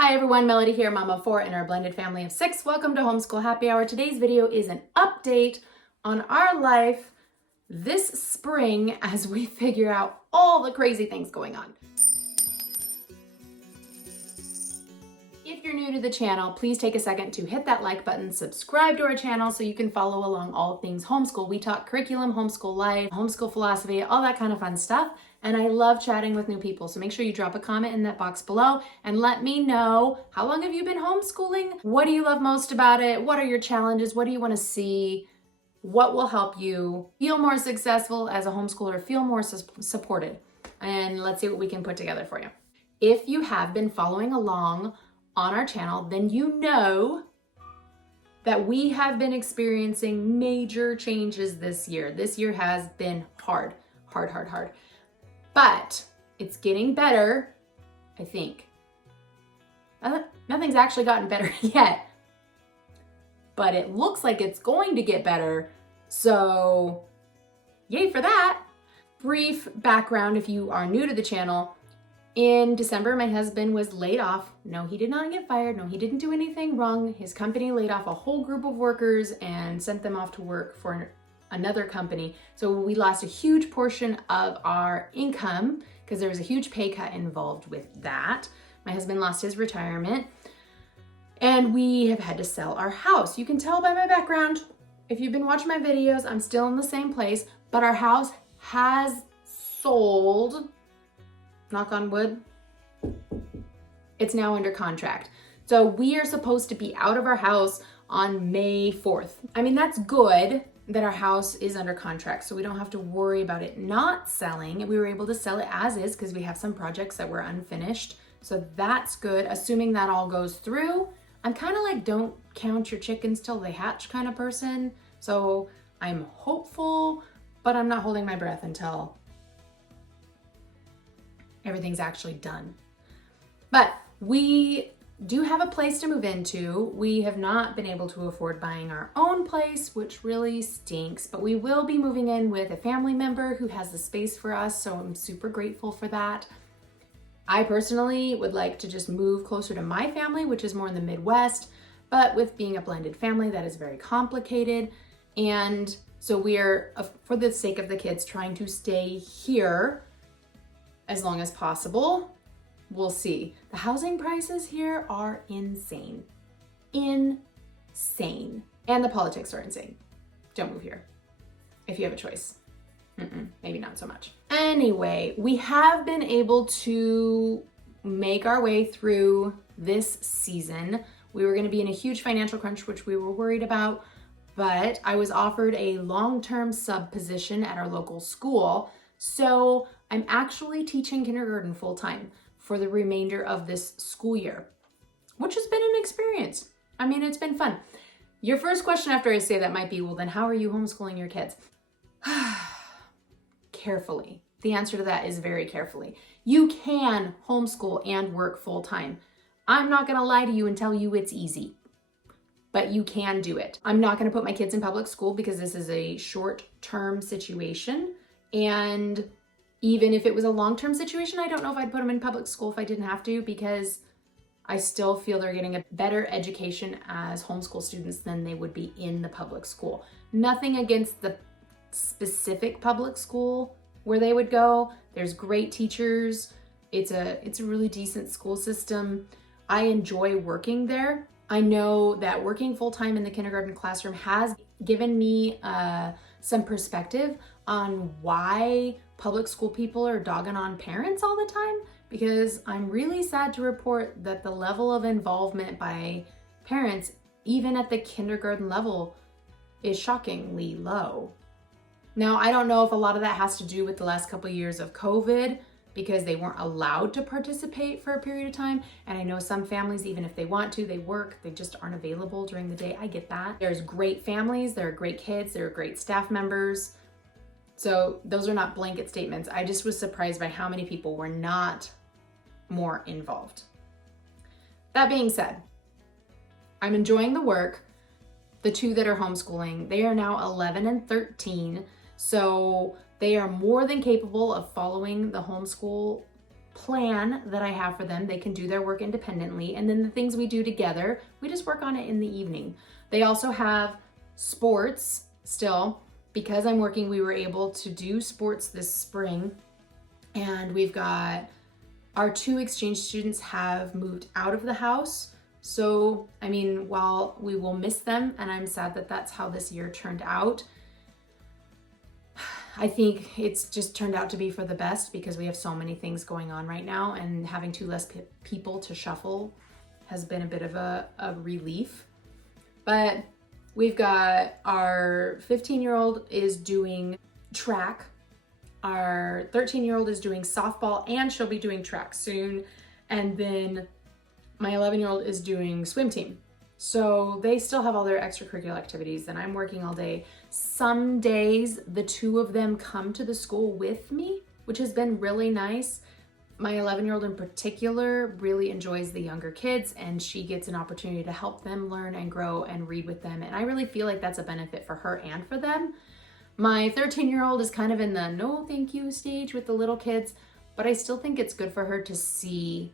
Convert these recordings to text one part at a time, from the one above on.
Hi everyone, Melody here, mama of 4 in our blended family of 6. Welcome to Homeschool Happy Hour. Today's video is an update on our life this spring as we figure out all the crazy things going on. If you're new to the channel, please take a second to hit that like button, subscribe to our channel so you can follow along all things homeschool. We talk curriculum, homeschool life, homeschool philosophy, all that kind of fun stuff. And I love chatting with new people. So make sure you drop a comment in that box below and let me know, how long have you been homeschooling? What do you love most about it? What are your challenges? What do you want to see? What will help you feel more successful as a homeschooler, feel more supported? And let's see what we can put together for you. If you have been following along on our channel, then you know that we have been experiencing major changes this year. This year has been hard. But it's getting better, I think. Nothing's actually gotten better yet, but it looks like it's going to get better. So yay for that. Brief background if you are new to the channel. In December, my husband was laid off. No, he did not get fired. No, he didn't do anything wrong. His company laid off a whole group of workers and sent them off to work for another company. So we lost a huge portion of our income because there was a huge pay cut involved with that. My husband lost his retirement and we have had to sell our house. You can tell by my background, if you've been watching my videos, I'm still in the same place, but our house has sold. Knock on wood. It's now under contract. So we are supposed to be out of our house on May 4th. I mean, that's good that our house is under contract, so we don't have to worry about it not selling. We were able to sell it as is because we have some projects that were unfinished. So that's good, assuming that all goes through. I'm kind of like, don't count your chickens till they hatch kind of person. So I'm hopeful, but I'm not holding my breath until everything's actually done. But we do have a place to move into. We have not been able to afford buying our own place, which really stinks, but we will be moving in with a family member who has the space for us, so I'm super grateful for that. I personally would like to just move closer to my family, which is more in the Midwest, but with being a blended family, that is very complicated. And so we are, for the sake of the kids, trying to stay here as long as possible. We'll see. The housing prices here are insane. Insane. And the politics are insane. Don't move here if you have a choice. Maybe not so much. Anyway, we have been able to make our way through this season. We were going to be in a huge financial crunch, which we were worried about, but I was offered a long-term sub position at our local school. So I'm actually teaching kindergarten full-time for the remainder of this school year, which has been an experience. I mean, it's been fun. Your first question after I say that might be, well, then how are you homeschooling your kids? Carefully. The answer to that is very carefully. You can homeschool and work full-time. I'm not gonna lie to you and tell you it's easy, but you can do it. I'm not gonna put my kids in public school because this is a short-term situation. And even if it was a long-term situation, I don't know if I'd put them in public school if I didn't have to, because I still feel they're getting a better education as homeschool students than they would be in the public school. Nothing against the specific public school where they would go. There's great teachers. It's a really decent school system. I enjoy working there. I know that working full-time in the kindergarten classroom has given me some perspective on why public school people are dogging on parents all the time, because I'm really sad to report that the level of involvement by parents, even at the kindergarten level, is shockingly low. Now, I don't know if a lot of that has to do with the last couple of years of COVID, because they weren't allowed to participate for a period of time. And I know some families, even if they want to, they work, they just aren't available during the day. I get that. There's great families, there are great kids, there are great staff members. So those are not blanket statements. I just was surprised by how many people were not more involved. That being said, I'm enjoying the work. The two that are homeschooling, they are now 11 and 13. So they are more than capable of following the homeschool plan that I have for them. They can do their work independently. And then the things we do together, we just work on it in the evening. They also have sports still. Because I'm working, we were able to do sports this spring. And we've got our 2 exchange students have moved out of the house. So, I mean, while we will miss them, and I'm sad that that's how this year turned out, I think it's just turned out to be for the best because we have so many things going on right now, and having 2 less people to shuffle has been a bit of a relief. But we've got our 15-year-old is doing track. Our 13-year-old is doing softball, and she'll be doing track soon. And then my 11-year-old is doing swim team. So they still have all their extracurricular activities, and I'm working all day. Some days the 2 of them come to the school with me, which has been really nice. My 11-year-old in particular really enjoys the younger kids, and she gets an opportunity to help them learn and grow and read with them. And I really feel like that's a benefit for her and for them. My 13-year-old is kind of in the no thank you stage with the little kids, but I still think it's good for her to see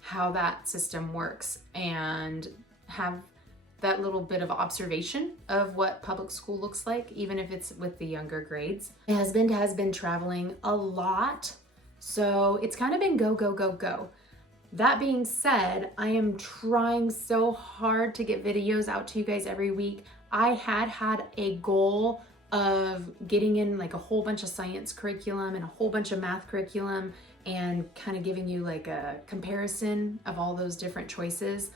how that system works and have that little bit of observation of what public school looks like, even if it's with the younger grades. My husband has been traveling a lot, so it's kind of been go, go, go, go. That being said, I am trying so hard to get videos out to you guys every week. I had a goal of getting in like a whole bunch of science curriculum and a whole bunch of math curriculum and kind of giving you like a comparison of all those different choices.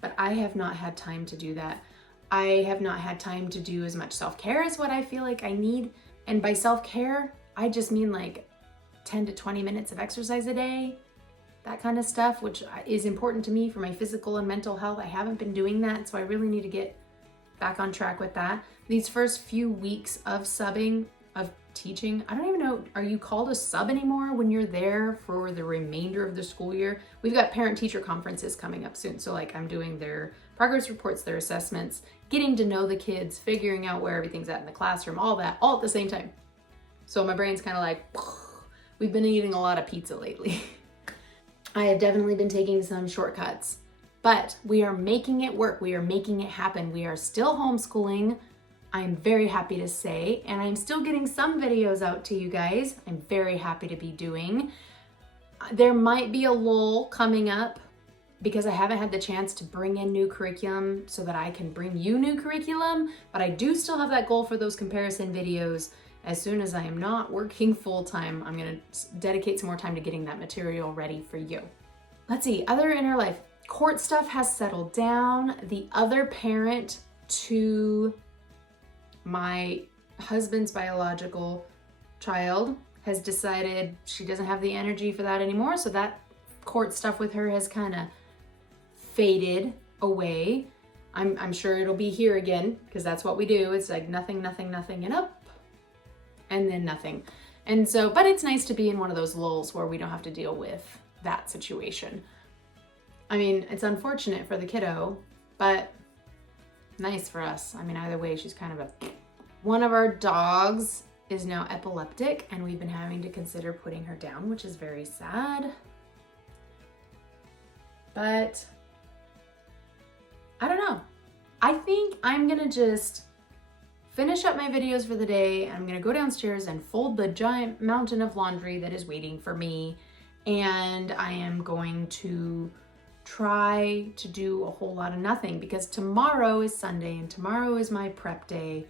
But I have not had time to do that. I have not had time to do as much self-care as what I feel like I need. And by self-care, I just mean like 10 to 20 minutes of exercise a day, that kind of stuff, which is important to me for my physical and mental health. I haven't been doing that, so I really need to get back on track with that. These first few weeks of subbing, of teaching, I don't even know, are you called a sub anymore when you're there for the remainder of the school year? We've got parent-teacher conferences coming up soon, so like I'm doing their progress reports, their assessments, getting to know the kids, figuring out where everything's at in the classroom, all that, all at the same time. So my brain's kind of like, we've been eating a lot of pizza lately. I have definitely been taking some shortcuts, but we are making it work. We are making it happen. We are still homeschooling. I'm very happy to say, and I'm still getting some videos out to you guys. I'm very happy to be doing. There might be a lull coming up because I haven't had the chance to bring in new curriculum so that I can bring you new curriculum, but I do still have that goal for those comparison videos. As soon as I am not working full-time, I'm gonna dedicate some more time to getting that material ready for you. Let's see, other in our life. Court stuff has settled down. The other parent to my husband's biological child has decided she doesn't have the energy for that anymore. So that court stuff with her has kind of faded away. I'm sure it'll be here again because that's what we do. It's like nothing, nothing, nothing, and up, and then nothing. And so, but it's nice to be in one of those lulls where we don't have to deal with that situation. I mean, it's unfortunate for the kiddo, but nice for us. I mean, either way, she's kind of a... One of our dogs is now epileptic, and we've been having to consider putting her down, which is very sad. But I don't know. I think I'm gonna just finish up my videos for the day, and I'm gonna go downstairs and fold the giant mountain of laundry that is waiting for me, and I am going to try to do a whole lot of nothing because tomorrow is Sunday and tomorrow is my prep day,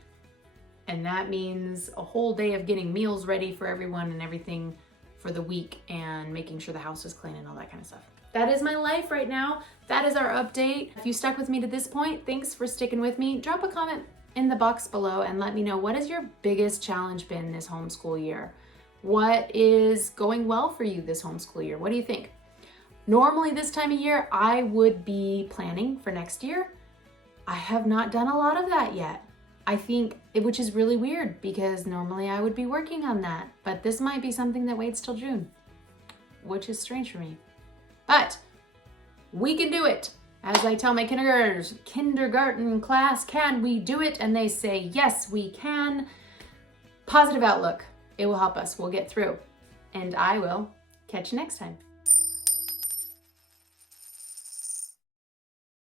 and that means a whole day of getting meals ready for everyone and everything for the week and making sure the house is clean and all that kind of stuff. That is my life right now. That is our update. If you stuck with me to this point, thanks for sticking with me. Drop a comment in the box below and let me know, what has your biggest challenge been this homeschool year? What is going well for you this homeschool year? What do you think? Normally this time of year, I would be planning for next year. I have not done a lot of that yet. I think, which is really weird because normally I would be working on that, but this might be something that waits till June, which is strange for me. But we can do it. As I tell my kindergarten class, can we do it? And they say, yes, we can. Positive outlook. It will help us. We'll get through. And I will Catch you next time.